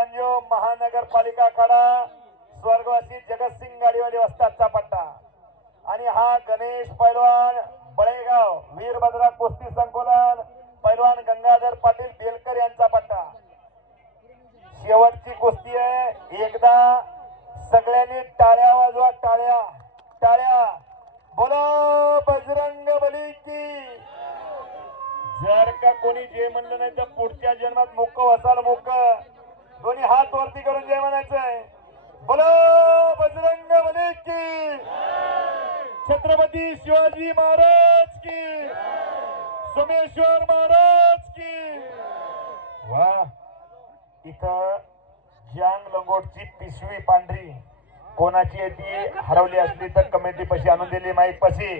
करंजो महानगरपालिका आखाडा स्वर्गवासी जगतसिंग गाडीवाली वस्तादचा पट्टा आणि हा गणेश पैलवान बळेगाव वीरभद्रा कुस्ती संकुलन पैलवान गंगाधर पाटील बेलकर यांचा पट्टा। शेवटची कुस्ती आहे, एकदा सगळ्यांनी टाळ्या वाजवा, टाळ्या टाळ्या, बोलो बजरंग बली की। जर का कोणी जय म्हणलं नाही तर पुढच्या जन्मात मुक्क वसाल मुक्क, दोन्ही हात वरती करून जय म्हणायचंय, बोलो बजरंग बली की, छत्रपती शिवाजी महाराज की, सोमेश्वर महाराज की। वा, इथं जंग लंगोटची पिशवी पांढरी कोणाची आहे ती हरवली असली तर कमिटी पशी आणून दिली, माईक पशी।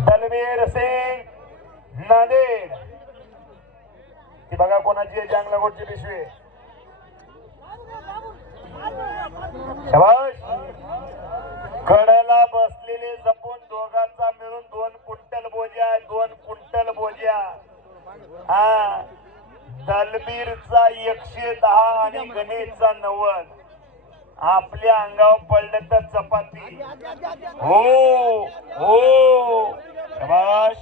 दलवीर सिंग नांदेड, ती बघा कोणाची आहे जंग लंगोटची पिशवी। शाबाश। कडेला बसलेले जपून दोघांचा मिळून 2 क्विंटल बोजा, 2 क्विंटल बोजा। हा, दलबीरचा 110 आणि गणेशचा 90। आपल्या अंगावर पडलं तर चपाती। हो हो, शाबाश।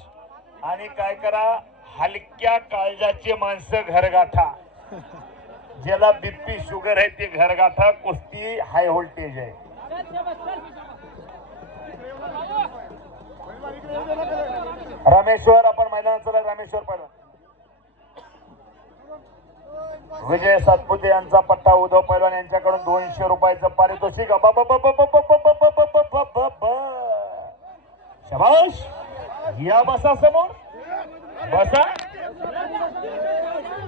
आणि काय करा, हलक्या काळजाचे माणसं घरगाठा, ज्याला बीपी शुगर आहे ते घरगाठा, कुस्ती हाय व्होल्टेज आहे। रामेश्वर आपण मैदानात चला, रामेश्वर पहिला विजय सातपुते यांचा पट्टा, उद्धव पैलवान यांच्याकडून 200 रुपयाचं पारितोषिक। शाबाश, या बसा समोर, बसा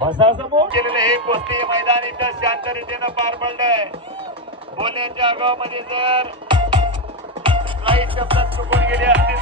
बसा समोर। केलेले हे कुस्ती मैदान इथं शांत रीतीनं पार पडलंय। बोलण्याच्या आगावामध्ये जर काही शब्दात चुकून गेले असतील